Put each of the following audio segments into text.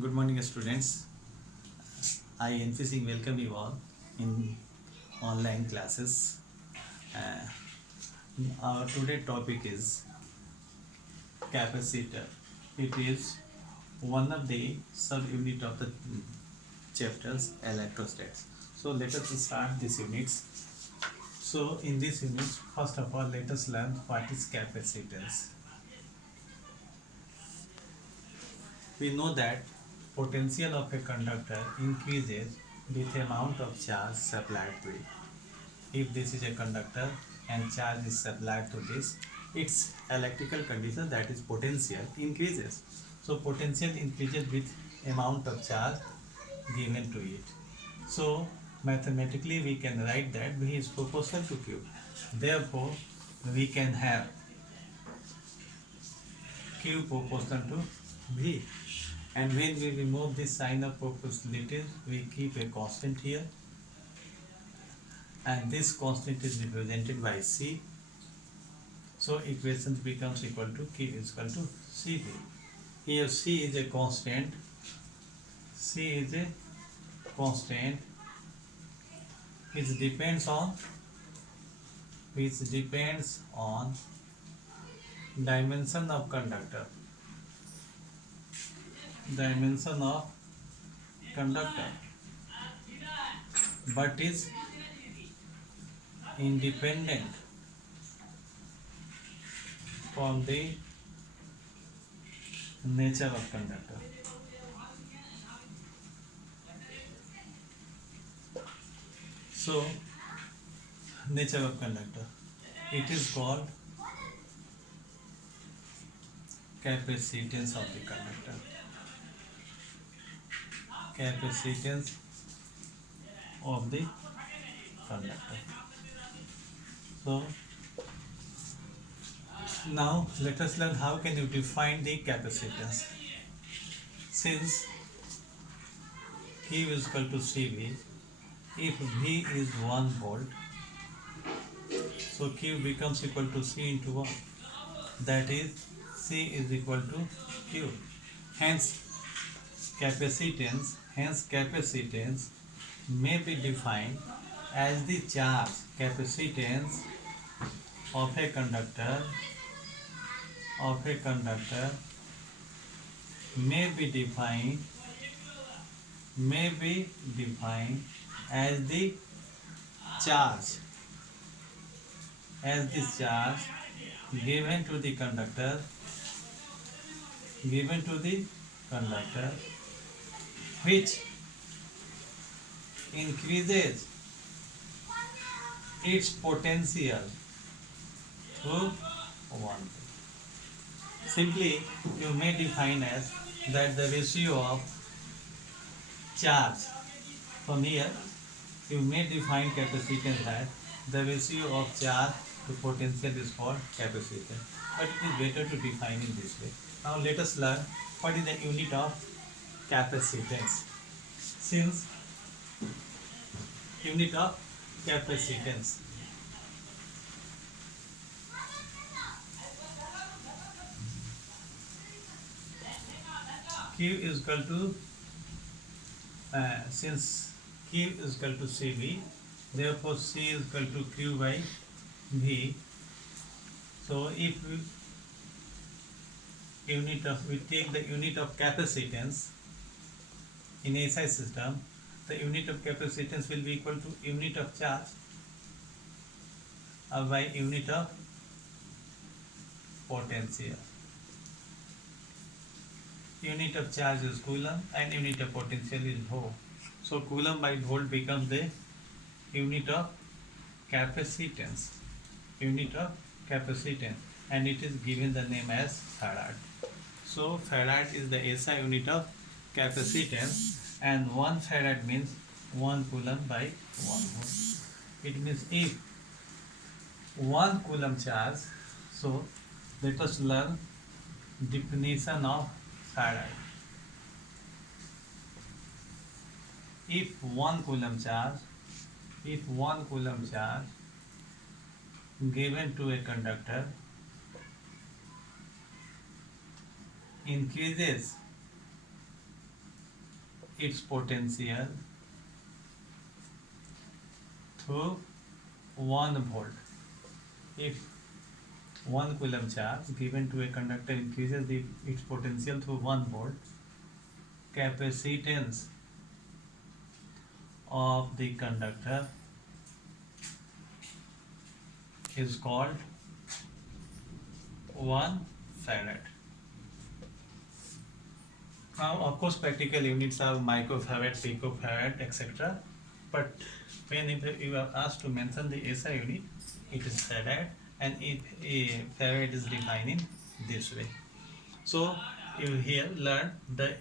Good morning, students. I NC Singh welcome you all in online classes. Uh, our today topic is capacitor. It is one of the sub-unit of the chapters electrostats. So let us start this units. So in this unit, first of all, let us learn what is capacitance. We know that potential of a conductor increases with amount of charge supplied to it. If this is a conductor and charge is supplied to this, its electrical condition, that is potential, increases. So potential increases with amount of charge given to it. So mathematically we can write that V is proportional to Q. Therefore we can have Q proportional to V. And when we remove this sign of proportionality, we keep a constant here, and this constant is represented by C. So equation becomes equal to Q is equal to CV. Here C is a constant. C is a constant which depends on dimension of conductor. Dimension of conductor, but is independent from the nature of conductor. So nature of conductor, it is called capacitance of the conductor. Capacitance of the conductor. So now let us learn how can you define the capacitance. Since Q is equal to CV, if V is 1 volt, so Q becomes equal to C into 1. That is C is equal to Q. Hence capacitance may be defined as the charge capacitance of a conductor may be defined as the charge given to the conductor which increases its potential to 1. Simply you may define as that the ratio of charge. From here you may define capacitance as the ratio of charge to potential is called capacitance, but it is better to define in this way. Now let us learn what is the unit of capacitance. Since unit of capacitance, Q is equal to since Q is equal to CV, therefore C is equal to Q by V. So if we take the unit of capacitance in SI system, the unit of capacitance will be equal to unit of charge by unit of potential. Unit of charge is coulomb and unit of potential is volt. So coulomb by volt becomes the unit of capacitance. And it is given the name as farad. So farad is the SI unit of capacitance, and 1 farad means 1 coulomb by 1 volt. It means if 1 coulomb charge, so let us learn definition of farad. If 1 coulomb charge given to a conductor increases its potential through 1 volt. If 1 coulomb charge given to a conductor increases its potential through 1 volt, capacitance of the conductor is called 1 farad. Now, of course, practical units are microfarad, picofarad, etc. But when you are asked to mention the SI unit, it is farad, and if a farad is defined in this way. So, you here learn the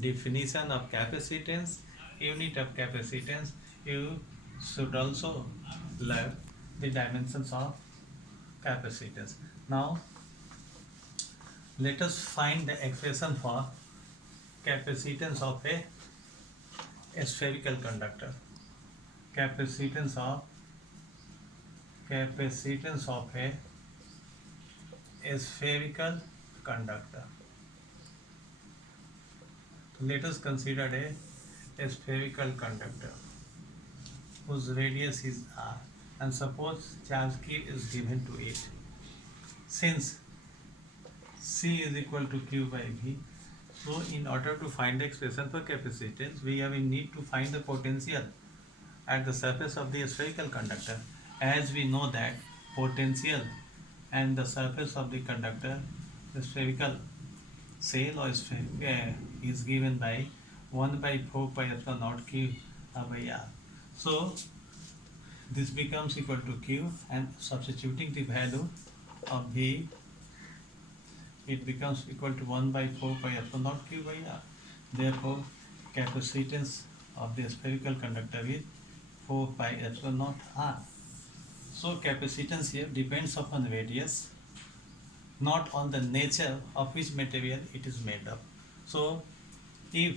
definition of capacitance, unit of capacitance. You should also learn the dimensions of capacitance. Now, let us find the expression for capacitance of a spherical conductor. Capacitance of a spherical conductor. Let us consider a spherical conductor whose radius is r, and suppose charge q is given to it. Since C is equal to Q by V, so in order to find the expression for capacitance, we have a need to find the potential at the surface of the spherical conductor. As we know that potential and the surface of the conductor, the spherical shell or is given by 1 by 4 pi epsilon naught Q by R. So this becomes equal to Q, and substituting the value of V, it becomes equal to 1 by 4 pi epsilon naught Q by R. Therefore, capacitance of the spherical conductor is 4 pi epsilon naught R. So capacitance here depends upon radius, not on the nature of which material it is made of. So if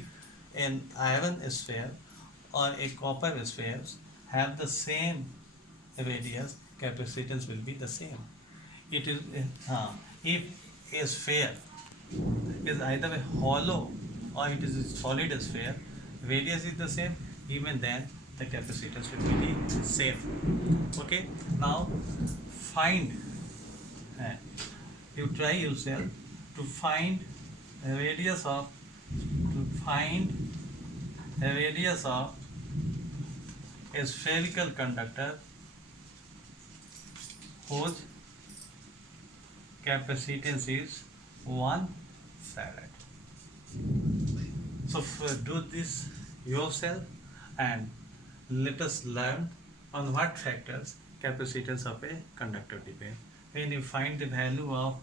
an iron sphere or a copper sphere have the same radius, capacitance will be the same. It is if a sphere is either a hollow or it is a solid sphere, radius is the same, even then the capacitance will be the same. Okay, now find, you try yourself to find a radius of a spherical conductor whose capacitance is 1 farad. So do this yourself, and let us learn on what factors capacitance of a conductor depends. When you find the value of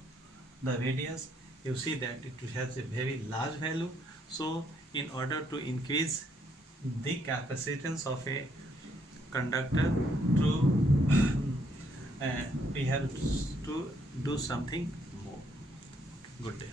the radius, you see that it has a very large value. So in order to increase the capacitance of a conductor, we have to do something more. Good day.